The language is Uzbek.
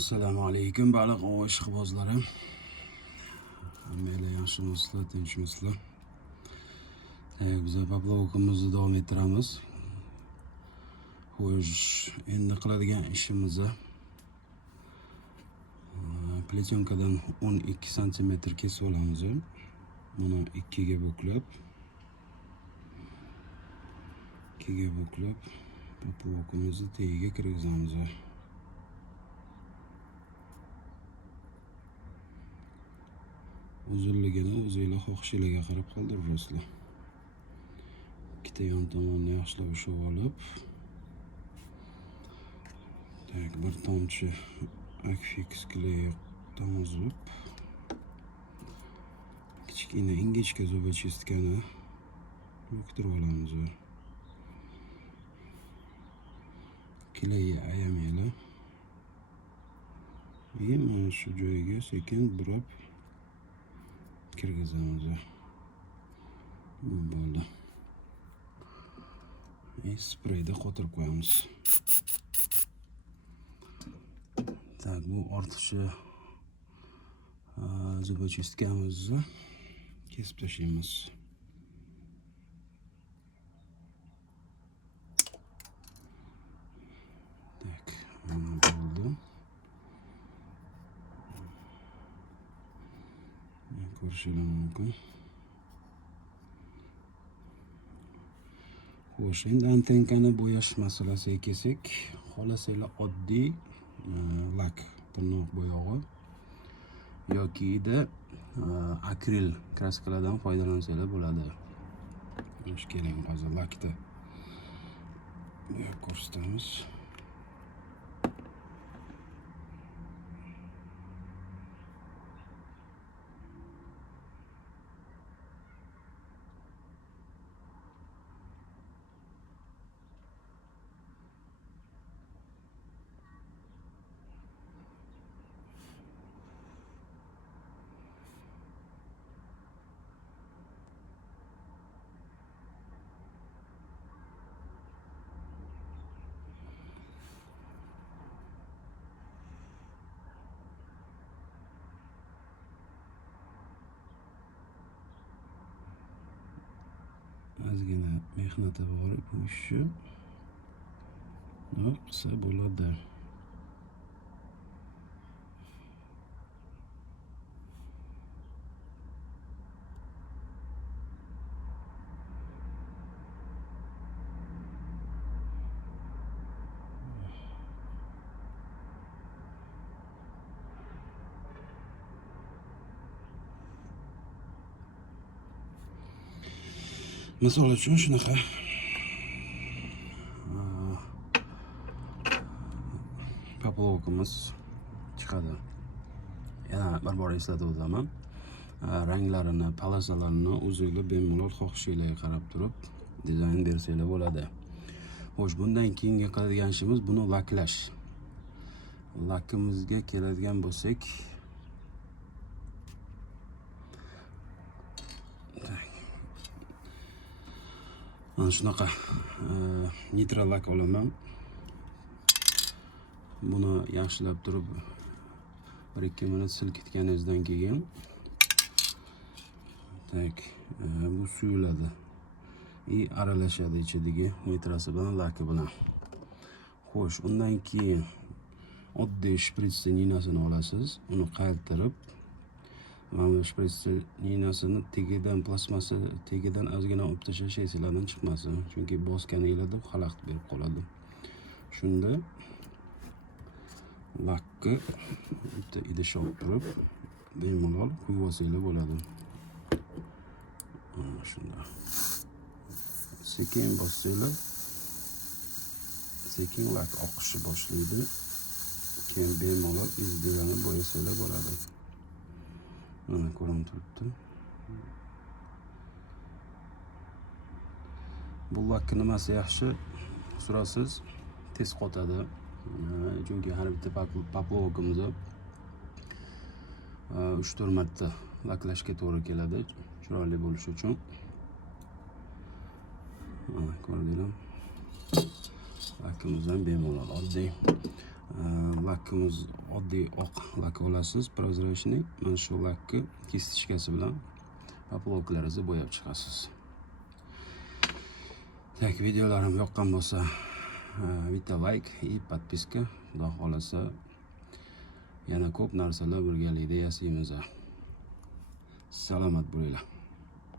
Assalomu alaykum baliq ov ishqibozlari. Hammalar yaxshimisizlar, tinchmisizlar? Biz poplawkamizni davom ettiramiz. Xo'sh, endi qiladigan ishimiz pletyonkadan 12 cm kesib olamiz. Buni 2 ga bo'klab poplawkamizni tagiga kirgizamiz. Uzunligini o'zingizlar xohishingizga qarab qoldirasizlar. Ikkita yon tomonni yaxshilab ushlab olib, bir tomchi akfix kley tomizib, kichkina ingichka zubachestkani yuqtirib olamiz. Kleyni ayamanglar. Mana shu joyiga sekin burab kirgizamiz. Bu bo'ldi. Spreyda qotirib qo'yamiz. Tak, bu ortiqcha zubachestkamizni kesib tashlaymiz. Tak, bo'ldi. Ko'rishingiz mumkin. Xo'sh, endi antenkani bo'yash masalasiga kelsak, xohlasanglar oddiy lak, tirnoq bo'yog'i yoki akril kraskalardan foydalansanglar bo'ladi. Mana keling, hozir lakda ko'rsatamiz. Ozgina mehnati bor, bu ishni qilsa bo'ladi. Misol uchun shunaqa poplawkamiz chiqadi. Yana bir bor eslatib o'taman. Ranglarini, polosalarini o'zingizlar bemalol xohishingizga qarab turib dizayn bersanglar bo'ladi. Xo'sh, bundan keyingi qiladigan ishimiz buni laklash. Lakimizga keladigan bo'lsak, mana shunaqa nitro lak olaman. Buni yaxshilab turib 1-2 minut silkitganingizdan keyin bu suyuladi. Aralashadi ichidagi nitrosi bilan laki bilan. Xo'sh, undan keyin oddiy shpritsni ninasini olasiz. Uni qaytarib, mana shpritsni ninasini tagidan, plastmassa tagidan ozgina olib tashlashingizlardan chiqmasin. Chunki bosganingizda xalaqit berib qoladi. Shunda lakni bitta idish olib turib bemalol quyib olsanglar bo'ladi. Mana shunda. Sekin bossanglar, sekin lak oqishni boshlaydi. Keyin bemalol izlarni bo'yasanglar bo'ladi. Mana ko'rinib turibdi. Bu lakni nimasi yaxshi? So'rasiz, tez qotadi. Chunki har bitta poplawkamizni 3-4 marta laklashga to'g'ri keladi, chiroyli bo'lishi uchun. Mana ko'rdingizmi? Lakimizdan bemalol oddiy lakimiz oddiy oq lak olasiz, prozrachniy. Mana shu lakni kistочкасы bilan popolovkalaringizni bo'yab chiqasiz. Tak, videolarim yoqqan bo'lsa, bitta like и подписка. Xudo xolasa yana ko'p narsalar birgalikda yasaymiz. Salomat bo'linglar.